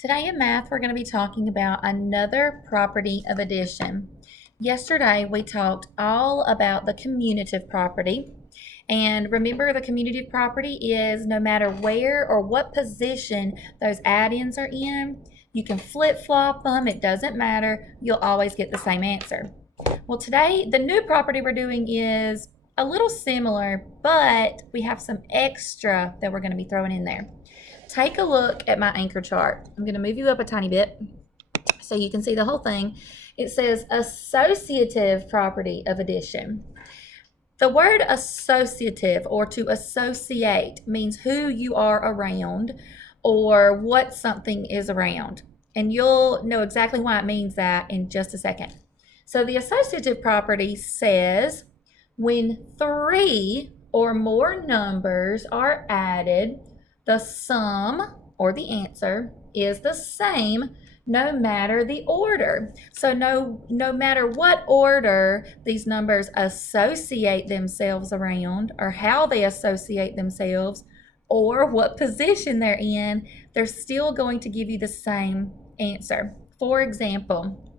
Today in math, we're going to be talking about another property of addition. Yesterday, we talked all about the commutative property. And remember, the commutative property is no matter where or what position those add-ins are in, you can flip-flop them. It doesn't matter. You'll always get the same answer. Well, today, the new property we're doing is a little similar, but we have some extra that we're going to be throwing in there. Take a look at my anchor chart. I'm going to move you up a tiny bit so you can see the whole thing. It says associative property of addition. The word associative, or to associate, means who you are around or what something is around. And you'll know exactly why it means that in just a second. So the associative property says when three or more numbers are added, the sum, or the answer, is the same no matter the order. So no matter what order these numbers associate themselves around, or how they associate themselves, or what position they're in, they're still going to give you the same answer. For example,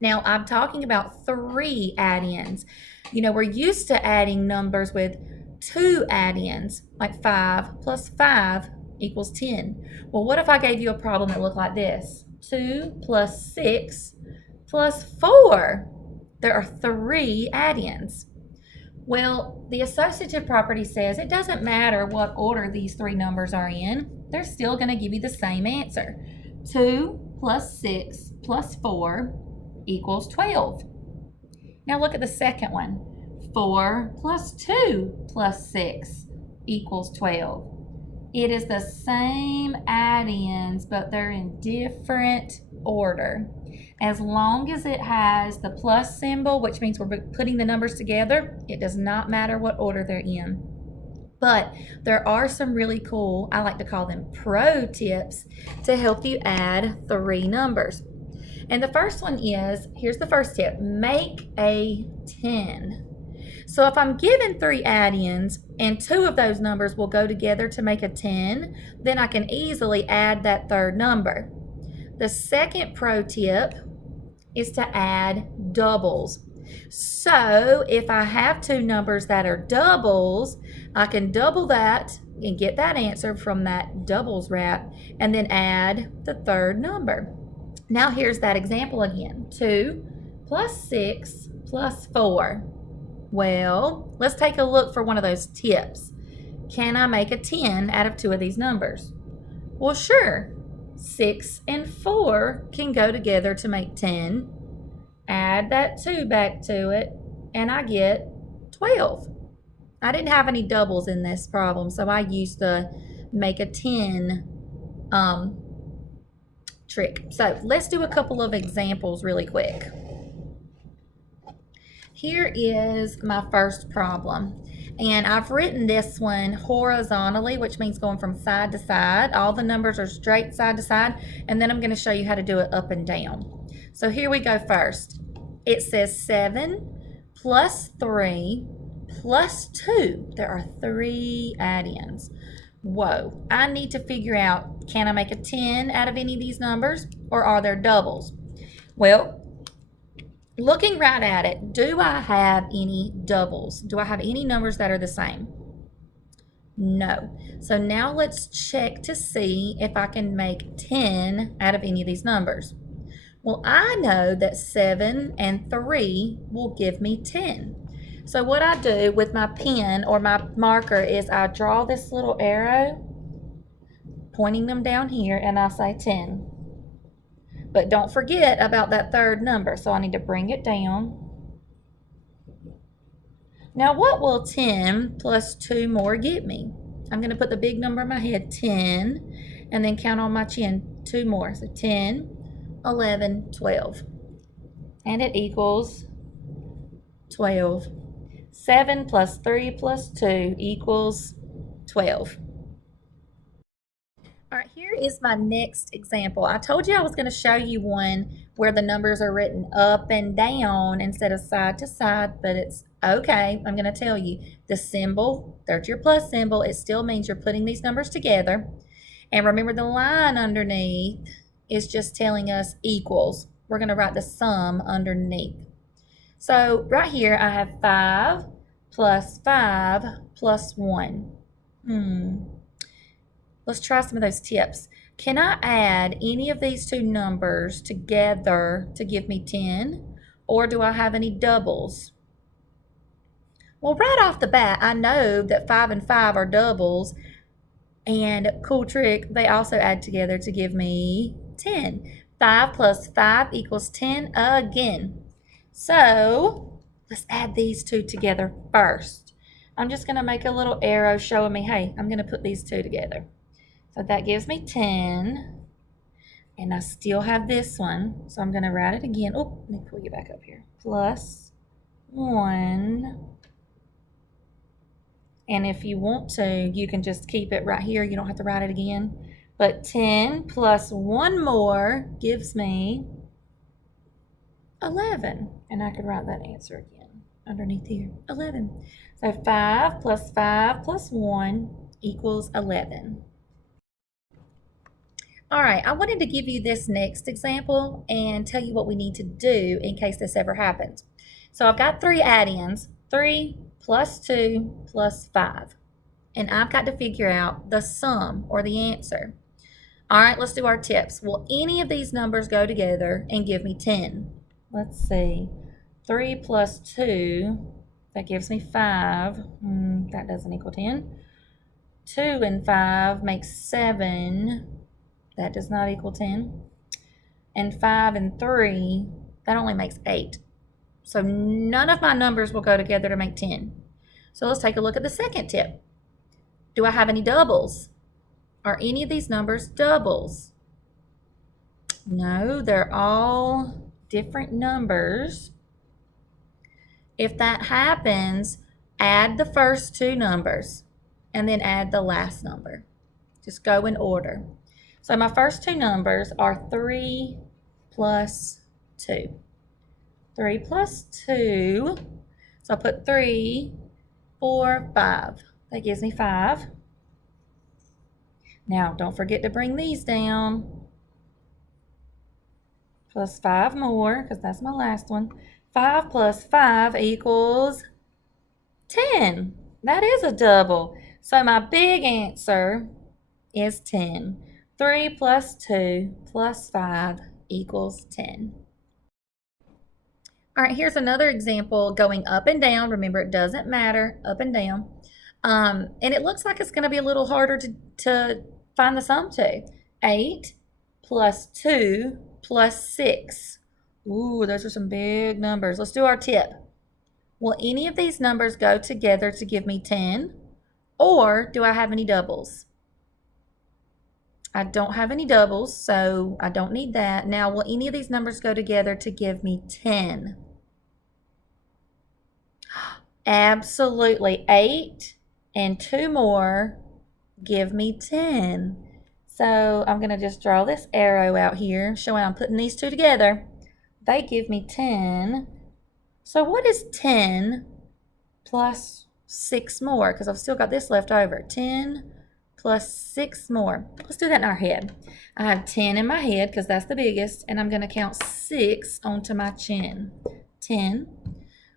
now I'm talking about three add-ins. You know, we're used to adding numbers with two add-ins, like 5 plus 5 equals 10. Well, what if I gave you a problem that looked like this? 2 plus 6 plus 4. There are three add-ins. Well, the associative property says it doesn't matter what order these three numbers are in, they're still going to give you the same answer. 2 plus 6 plus 4 equals 12. Now look at the second one. 4 plus 2 plus 6 equals 12. It is the same add-ins, but they're in different order. As long as it has the plus symbol, which means we're putting the numbers together, it does not matter what order they're in. But there are some really cool, I like to call them pro tips, to help you add three numbers. And the first one is, here's the first tip, make a 10. So if I'm given three add-ins and two of those numbers will go together to make a 10, then I can easily add that third number. The second pro tip is to add doubles. So if I have two numbers that are doubles, I can double that and get that answer from that doubles wrap and then add the third number. Now here's that example again. 2 plus 6 plus 4. Well, let's take a look for one of those tips. Can I make a 10 out of two of these numbers? Well, sure. 6 and 4 can go together to make 10. Add that 2 back to it, and I get 12. I didn't have any doubles in this problem, so I used the make a 10 trick. So let's do a couple of examples really quick. Here is my first problem, and I've written this one horizontally, which means going from side to side. All the numbers are straight side to side, and then I'm going to show you how to do it up and down. So here we go first. It says 7 plus 3 plus 2. There are three add-ins. Whoa, I need to figure out, can I make a 10 out of any of these numbers, or are there doubles? Well, looking right at it, do I have any doubles? Do I have any numbers that are the same? No. So now let's check to see if I can make 10 out of any of these numbers. Well, I know that 7 and 3 will give me 10. So what I do with my pen or my marker is I draw this little arrow pointing them down here, and I say 10. But don't forget about that third number, so I need to bring it down. Now, what will 10 plus 2 more get me? I'm going to put the big number in my head, 10, and then count on my chin, 2 more. So 10, 11, 12. And it equals 12. 7 plus 3 plus 2 equals 12. All right, here is my next example. I told you I was going to show you one where the numbers are written up and down instead of side to side, but it's okay. I'm going to tell you the symbol, there's your plus symbol. It still means you're putting these numbers together. And remember the line underneath is just telling us equals. We're going to write the sum underneath. So right here I have 5 plus 5 plus 1. Let's try some of those tips. Can I add any of these two numbers together to give me 10? Or do I have any doubles? Well, right off the bat, I know that 5 and 5 are doubles. And cool trick, they also add together to give me 10. 5 plus 5 equals 10 again. So let's add these two together first. I'm just going to make a little arrow showing me, hey, I'm going to put these two together. So that gives me 10. And I still have this one. So I'm going to write it again. Oh, let me pull you back up here. Plus 1. And if you want to, you can just keep it right here. You don't have to write it again. But 10 plus 1 more gives me 11. And I could write that answer again underneath here. 11. So 5 plus 5 plus 1 equals 11. All right, I wanted to give you this next example and tell you what we need to do in case this ever happens. So I've got 3 add-ins, 3 plus 2 plus 5. And I've got to figure out the sum or the answer. All right, let's do our tips. Will any of these numbers go together and give me 10? Let's see. 3 plus 2, that gives me 5. That doesn't equal 10. 2 and 5 makes 7. That does not equal 10. And 5 and 3, that only makes 8. So none of my numbers will go together to make 10. So let's take a look at the second tip. Do I have any doubles? Are any of these numbers doubles? No, they're all different numbers. If that happens, add the first 2 numbers and then add the last number. Just go in order. So my first 2 numbers are 3 plus 2. 3 plus 2, so I put 3, 4, 5. That gives me 5. Now, don't forget to bring these down. Plus 5 more, because that's my last one. 5 plus 5 equals 10. That is a double. So my big answer is 10. 3 plus 2 plus 5 equals 10. All right, here's another example going up and down. Remember, it doesn't matter, up and down. And it looks like it's going to be a little harder to find the sum to. 8 plus 2 plus 6. Ooh, those are some big numbers. Let's do our tip. Will any of these numbers go together to give me 10? Or do I have any doubles? I don't have any doubles, so I don't need that. Now, will any of these numbers go together to give me 10? Absolutely. 8 and 2 more give me 10. So I'm going to just draw this arrow out here showing I'm putting these two together. They give me 10. So what is 10 plus 6 more? Because I've still got this left over. 10 plus 6 more. Let's do that in our head. I have 10 in my head because that's the biggest, and I'm going to count 6 onto my chin. 10,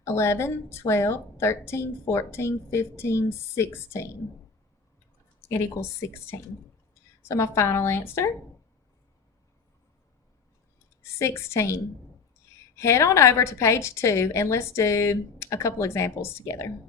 11, 12, 13, 14, 15, 16. It equals 16. So my final answer, 16. Head on over to page 2 and let's do a couple examples together.